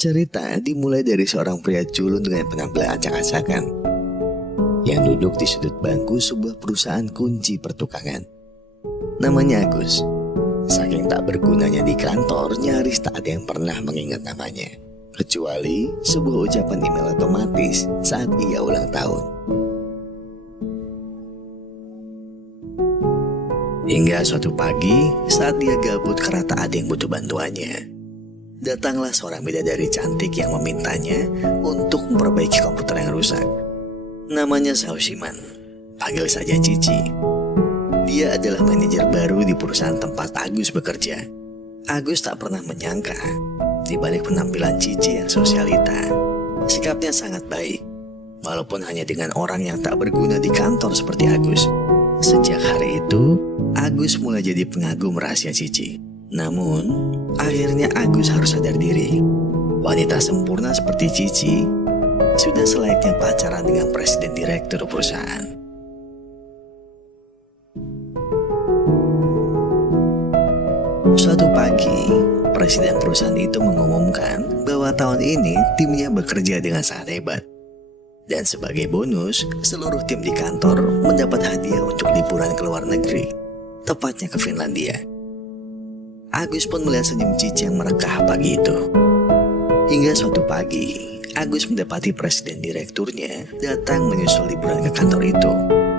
Cerita dimulai dari seorang pria culun dengan penampilan acak-acakan yang duduk di sudut bangku sebuah perusahaan kunci pertukangan. Namanya Agus. Saking tak bergunanya di kantor, nyaris tak ada yang pernah mengingat namanya, kecuali sebuah ucapan email otomatis saat ia ulang tahun. Hingga suatu pagi, saat dia gabut karena tak ada yang butuh bantuannya, datanglah seorang bidadari cantik yang memintanya untuk memperbaiki komputer yang rusak. Namanya Sausiman, panggil saja Cici. Dia adalah manajer baru di perusahaan tempat Agus bekerja. Agus tak pernah menyangka, di balik penampilan Cici yang sosialita, sikapnya sangat baik, walaupun hanya dengan orang yang tak berguna di kantor seperti Agus. Sejak hari itu, Agus mulai jadi pengagum rahasia Cici. Namun, akhirnya Agus harus sadar diri. Wanita sempurna seperti Cici sudah selayaknya pacaran dengan presiden direktur perusahaan. Suatu pagi, presiden perusahaan itu mengumumkan bahwa tahun ini timnya bekerja dengan sangat hebat. Dan sebagai bonus, seluruh tim di kantor mendapat hadiah untuk liburan ke luar negeri, tepatnya ke Finlandia. Agus pun melihat senyum Cici yang merekah pagi itu. Hingga suatu pagi, Agus mendapati presiden direkturnya datang menyusul liburan ke kantor itu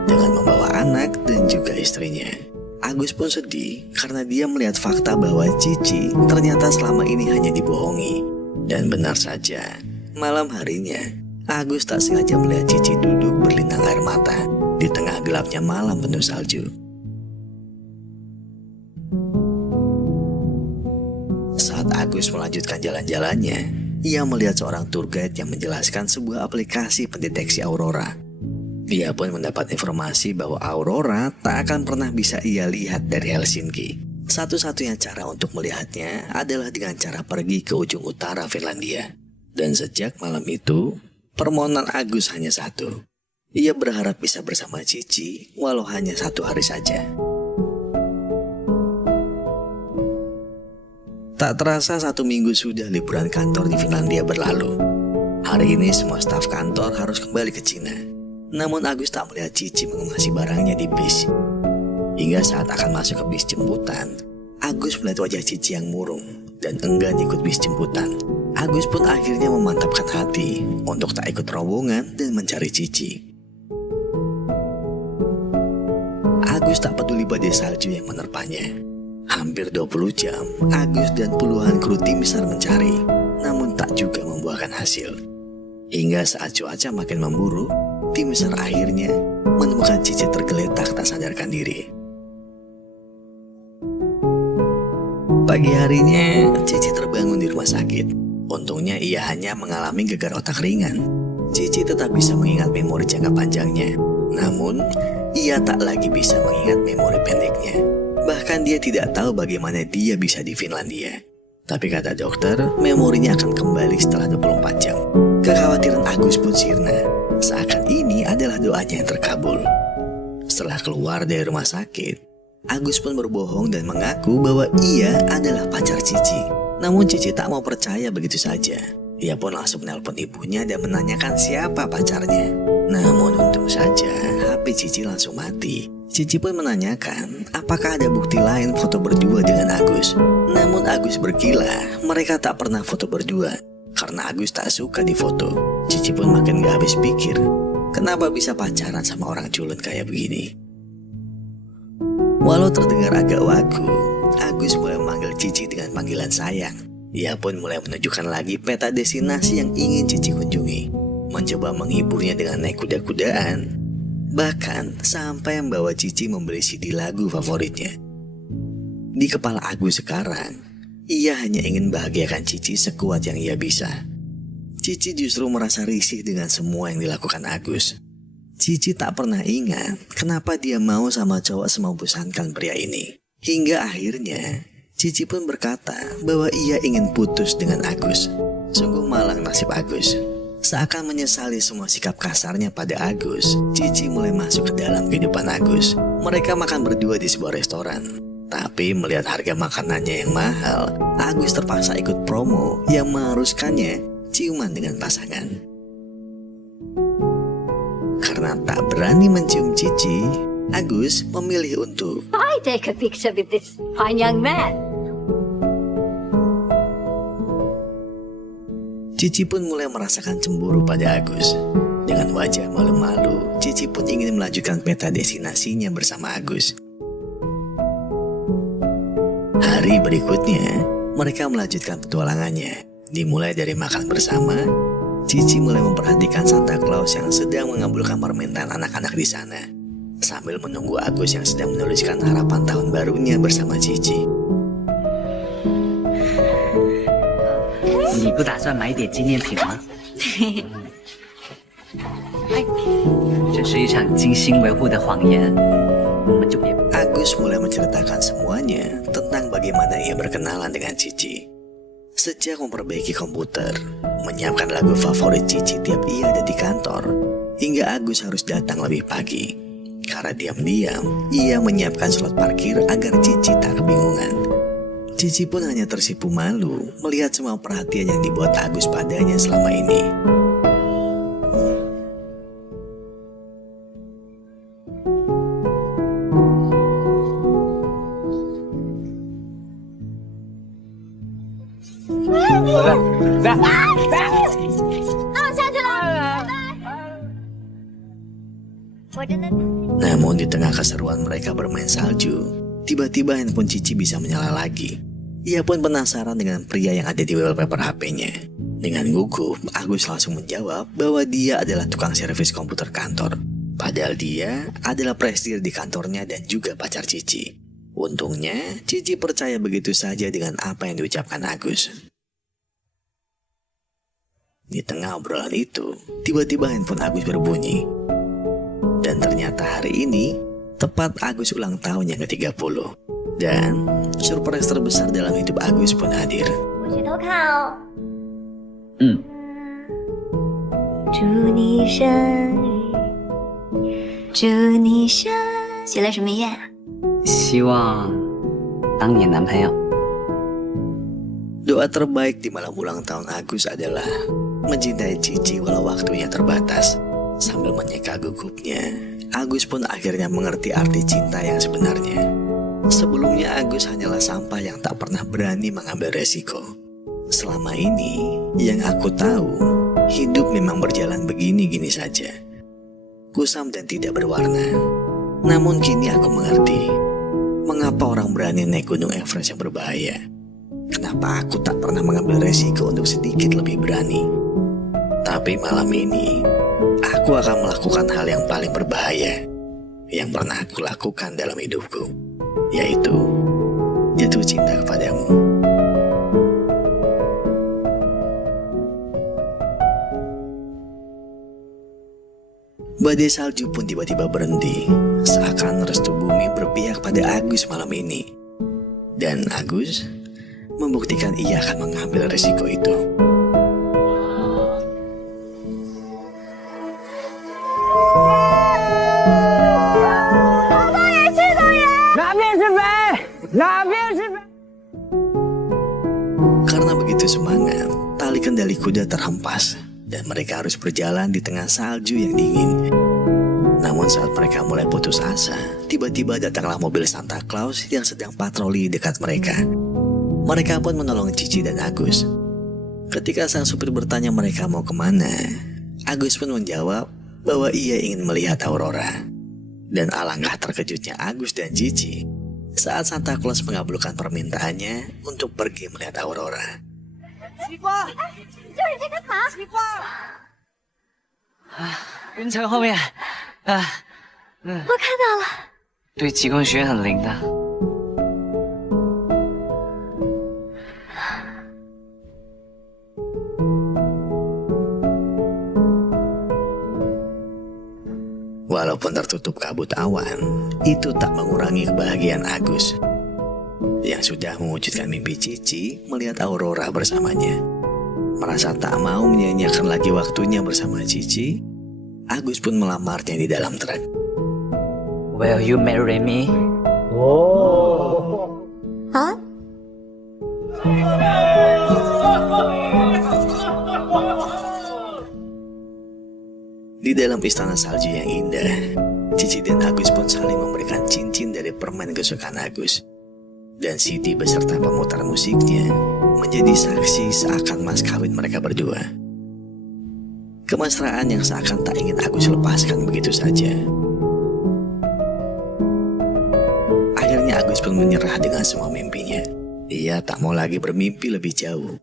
dengan membawa anak dan juga istrinya. Agus pun sedih karena dia melihat fakta bahwa Cici ternyata selama ini hanya dibohongi. Dan benar saja, malam harinya Agus tak sengaja melihat Cici duduk berlinang air mata di tengah gelapnya malam penuh salju. Saat Agus melanjutkan jalan-jalannya, ia melihat seorang tour guide yang menjelaskan sebuah aplikasi pendeteksi aurora. Dia pun mendapat informasi bahwa aurora tak akan pernah bisa ia lihat dari Helsinki. Satu-satunya cara untuk melihatnya adalah dengan cara pergi ke ujung utara Finlandia. Dan sejak malam itu, permohonan Agus hanya satu. Ia berharap bisa bersama Cici walau hanya 1 hari saja. Tak terasa 1 minggu sudah liburan kantor di Finlandia berlalu. Hari ini semua staf kantor harus kembali ke Cina. Namun Agus tak melihat Cici mengemasi barangnya di bis. Hingga saat akan masuk ke bis jemputan, Agus melihat wajah Cici yang murung dan enggan ikut bis jemputan. Agus pun akhirnya memantapkan hati untuk tak ikut rombongan dan mencari Cici. Agus tak peduli badai salju yang menerpanya. Hampir 20 jam, Agus dan puluhan kru tim SAR mencari, namun tak juga membuahkan hasil. Hingga saat cuaca makin memburuk, tim SAR akhirnya menemukan Cici tergeletak tak sadarkan diri. Pagi harinya, Cici terbangun di rumah sakit. Untungnya ia hanya mengalami gegar otak ringan. Cici tetap bisa mengingat memori jangka panjangnya. Namun, ia tak lagi bisa mengingat memori pendeknya. Bahkan dia tidak tahu bagaimana dia bisa di Finlandia. Tapi kata dokter, memorinya akan kembali setelah 24 jam. Kekhawatiran Agus pun sirna, seakan ini adalah doanya yang terkabul. Setelah keluar dari rumah sakit, Agus pun berbohong dan mengaku bahwa ia adalah pacar Cici. Namun Cici tak mau percaya begitu saja. Ia pun langsung menelpon ibunya dan menanyakan siapa pacarnya. Namun untung saja HP Cici langsung mati. Cici pun menanyakan apakah ada bukti lain foto berdua dengan Agus. Namun Agus berkilah mereka tak pernah foto berdua karena Agus tak suka difoto. Cici pun makin gak habis pikir, kenapa bisa pacaran sama orang culun kayak begini. Walau terdengar agak wagu, Agus mulai memanggil Cici dengan panggilan sayang. Ia pun mulai menunjukkan lagi peta destinasi yang ingin Cici kunjungi, mencoba menghiburnya dengan naik kuda-kudaan, bahkan sampai membawa Cici membeli CD lagu favoritnya. Di kepala Agus sekarang, ia hanya ingin bahagiakan Cici sekuat yang ia bisa. Cici justru merasa risih dengan semua yang dilakukan Agus. Cici tak pernah ingat kenapa dia mau sama cowok semampusankan pria ini. Hingga akhirnya, Cici pun berkata bahwa ia ingin putus dengan Agus. Sungguh malang nasib Agus. Seakan menyesali semua sikap kasarnya pada Agus, Cici mulai masuk ke dalam kehidupan Agus. Mereka makan berdua di sebuah restoran. Tapi melihat harga makanannya yang mahal, Agus terpaksa ikut promo yang mengharuskannya ciuman dengan pasangan. Karena tak berani mencium Cici, Agus memilih untuk I take a picture with this fine young man. Cici pun mulai merasakan cemburu pada Agus. Dengan wajah malu-malu, Cici pun ingin melanjutkan peta destinasinya bersama Agus. Hari berikutnya, mereka melanjutkan petualangannya. Dimulai dari makan bersama, Cici mulai memperhatikan Santa Claus yang sedang mengabulkan permintaan anak-anak di sana, sambil menunggu Agus yang sedang menuliskan harapan tahun barunya bersama Cici. 你不打算买点纪念品吗？这是一场精心维护的谎言，我们就别。 Agus mulai menceritakan semuanya tentang bagaimana ia berkenalan dengan Cici. Sejak memperbaiki komputer, menyiapkan lagu favorit Cici tiap ia ada di kantor, hingga Agus harus datang lebih pagi. Karena diam-diam, ia menyiapkan slot parkir agar Cici tak kebingungan. Cici pun hanya tersipu malu melihat semua perhatian yang dibuat Agus padanya selama ini. Namun di tengah keseruan mereka bermain salju, tiba-tiba handphone Cici bisa menyala lagi. Ia pun penasaran dengan pria yang ada di wallpaper HP-nya. Dengan gugup, Agus langsung menjawab bahwa dia adalah tukang servis komputer kantor. Padahal dia adalah presidir di kantornya dan juga pacar Cici. Untungnya, Cici percaya begitu saja dengan apa yang diucapkan Agus. Di tengah obrolan itu, tiba-tiba handphone Agus berbunyi. Dan ternyata hari ini, tepat Agus ulang tahun yang ke-30. Dan surprise terbesar dalam hidup Agus pun hadir. 我去偷看哦。祝你生日，祝你生。许了什么愿？希望当你男朋友。 Doa terbaik di malam ulang tahun Agus adalah mencintai Cici walau waktunya terbatas. Sambil menyeka gugupnya, Agus pun akhirnya mengerti arti cinta yang sebenarnya. Sebelumnya Agus hanyalah sampah yang tak pernah berani mengambil resiko. Selama ini, yang aku tahu, hidup memang berjalan begini-gini saja. Kusam dan tidak berwarna. Namun kini aku mengerti, mengapa orang berani naik gunung Everest yang berbahaya. Kenapa aku tak pernah mengambil resiko untuk sedikit lebih berani. Tapi malam ini, aku akan melakukan hal yang paling berbahaya yang pernah aku lakukan dalam hidupku, yaitu jatuh cinta kepadamu. Badai salju pun tiba-tiba berhenti, seakan restu bumi berpihak pada Agus malam ini. Dan Agus membuktikan ia akan mengambil resiko itu. Karena begitu semangat, tali kendali kuda terhempas dan mereka harus berjalan di tengah salju yang dingin. Namun saat mereka mulai putus asa, tiba-tiba datanglah mobil Santa Claus yang sedang patroli dekat mereka. Mereka pun menolong Cici dan Agus. Ketika sang supir bertanya mereka mau kemana, Agus pun menjawab bahwa ia ingin melihat aurora. Dan alangkah terkejutnya Agus dan Cici saat Santa Claus mengabulkan permintaannya untuk pergi melihat aurora. 就是这个草。云层后面，我看到了。对极光学很灵的。 Walaupun tertutup kabut awan, itu tak mengurangi kebahagiaan Agus yang sudah mewujudkan mimpi Cici melihat aurora bersamanya. Merasa tak mau menyanyiakan lagi waktunya bersama Cici, Agus pun melamarnya di dalam truk. Will you marry me? Oh. Di dalam istana salju yang indah, Cici dan Agus pun saling memberikan cincin dari permen kesukaan Agus. Dan Siti beserta pemutar musiknya menjadi saksi seakan mas kawin mereka berdua. Kemesraan yang seakan tak ingin Agus lepaskan begitu saja. Akhirnya Agus pun menyerah dengan semua mimpinya. Ia tak mau lagi bermimpi lebih jauh.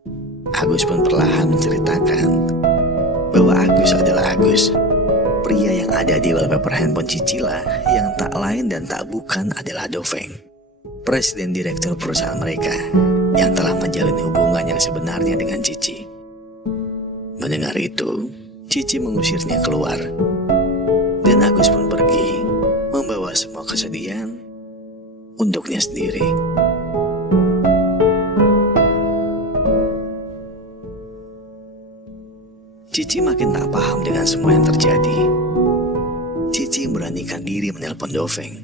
Agus pun perlahan menceritakan bahwa Agus adalah Agus. Pria yang ada di wallpaper handphone Cici lah yang tak lain dan tak bukan adalah Doveng, presiden direktur perusahaan mereka yang telah menjalin hubungan yang sebenarnya dengan Cici. Mendengar itu, Cici mengusirnya keluar. Dan Agus pun pergi membawa semua kesedihan untuknya sendiri. Cici makin tak paham dengan semua yang terjadi. Cici beranikan diri menelpon Doveng.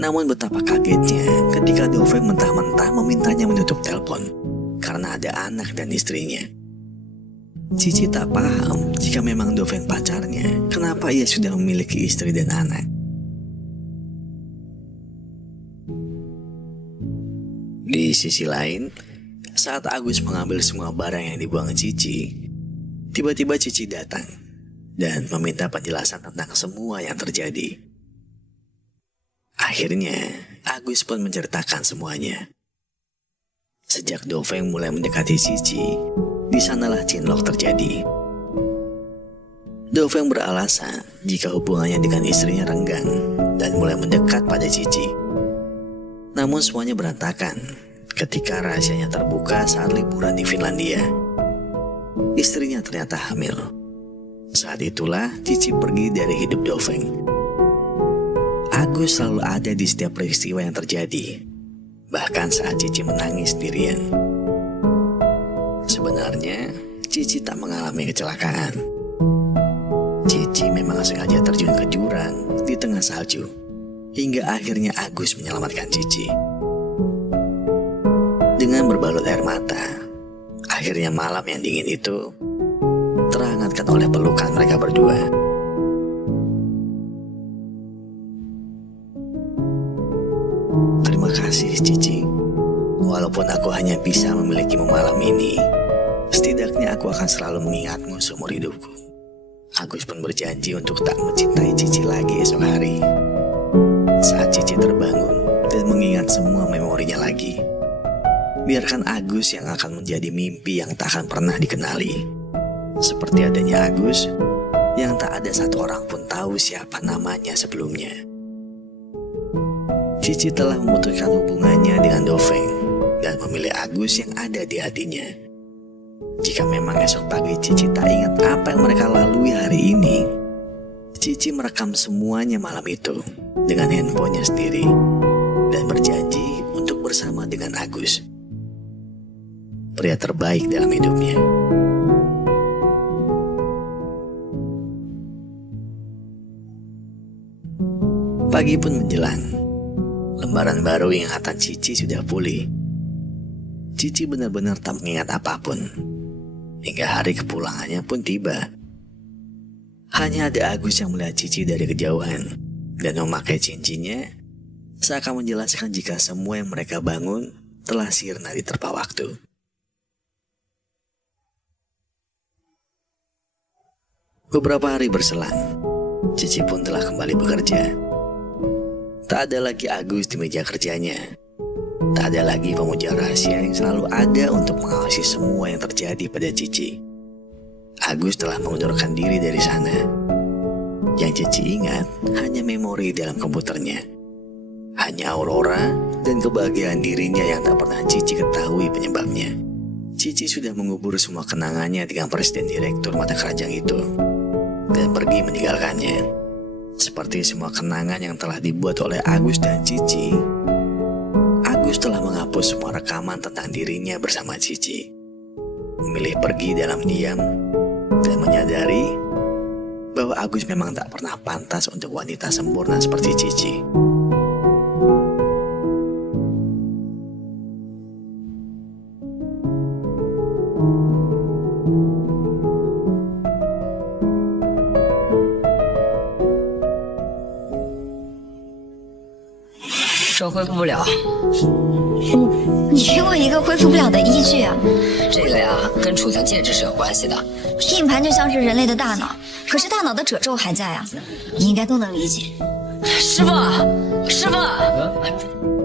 Namun betapa kagetnya ketika Doveng mentah-mentah memintanya menutup telepon karena ada anak dan istrinya. Cici tak paham jika memang Doveng pacarnya, kenapa ia sudah memiliki istri dan anak. Di sisi lain, saat Agus mengambil semua barang yang dibuang Cici, tiba-tiba Cici datang dan meminta penjelasan tentang semua yang terjadi. Akhirnya, Agus pun menceritakan semuanya. Sejak Doveng mulai mendekati Cici, di sanalah cinlok terjadi. Doveng beralasan jika hubungannya dengan istrinya renggang dan mulai mendekat pada Cici. Namun semuanya berantakan ketika rahasianya terbuka saat liburan di Finlandia. Istrinya ternyata hamil. Saat itulah Cici pergi dari hidup Doveng. Agus selalu ada di setiap peristiwa yang terjadi, bahkan saat Cici menangis sendirian. Sebenarnya Cici tak mengalami kecelakaan. Cici memang sengaja terjun ke jurang di tengah salju, hingga akhirnya Agus menyelamatkan Cici. Dengan berbalut air mata, akhirnya malam yang dingin itu terhangatkan oleh pelukan mereka berdua. Terima kasih Cici. Walaupun aku hanya bisa memilikimu malam ini, setidaknya aku akan selalu mengingatmu seumur hidupku. Agus pun berjanji untuk tak mencintai Cici lagi esok hari. Saat Cici terbangun dan mengingat semua memorinya lagi, biarkan Agus yang akan menjadi mimpi yang tak akan pernah dikenali. Seperti adanya Agus yang tak ada satu orang pun tahu siapa namanya sebelumnya. Cici telah memutuskan hubungannya dengan Doveng dan memilih Agus yang ada di hatinya. Jika memang esok pagi Cici tak ingat apa yang mereka lalui hari ini, Cici merekam semuanya malam itu dengan handphonenya sendiri dan berjanji untuk bersama dengan Agus, pria terbaik dalam hidupnya. Pagi pun menjelang. Lembaran baru ingatan Cici sudah pulih. Cici benar-benar tak mengingat apapun. Hingga hari kepulangannya pun tiba. Hanya ada Agus yang melihat Cici dari kejauhan dan memakai cincinnya, seakan menjelaskan jika semua yang mereka bangun telah sirna diterpa waktu. Beberapa hari berselang, Cici pun telah kembali bekerja. Tak ada lagi Agus di meja kerjanya. Tak ada lagi pemuja rahasia yang selalu ada untuk mengawasi semua yang terjadi pada Cici. Agus telah mengundurkan diri dari sana. Yang Cici ingat hanya memori dalam komputernya. Hanya aurora dan kebahagiaan dirinya yang tak pernah Cici ketahui penyebabnya. Cici sudah mengubur semua kenangannya dengan presiden direktur mata keranjang itu dan pergi meninggalkannya. Seperti semua kenangan yang telah dibuat oleh Agus dan Cici, Agus telah menghapus semua rekaman tentang dirinya bersama Cici. Memilih pergi dalam diam dan menyadari bahwa Agus memang tak pernah pantas untuk wanita sempurna seperti Cici. 说恢复不了。你给我一个恢复不了的依据啊！这个呀，跟储存介质是有关系的。硬盘就像是人类的大脑，可是大脑的褶皱还在啊，你应该都能理解。师傅，师傅。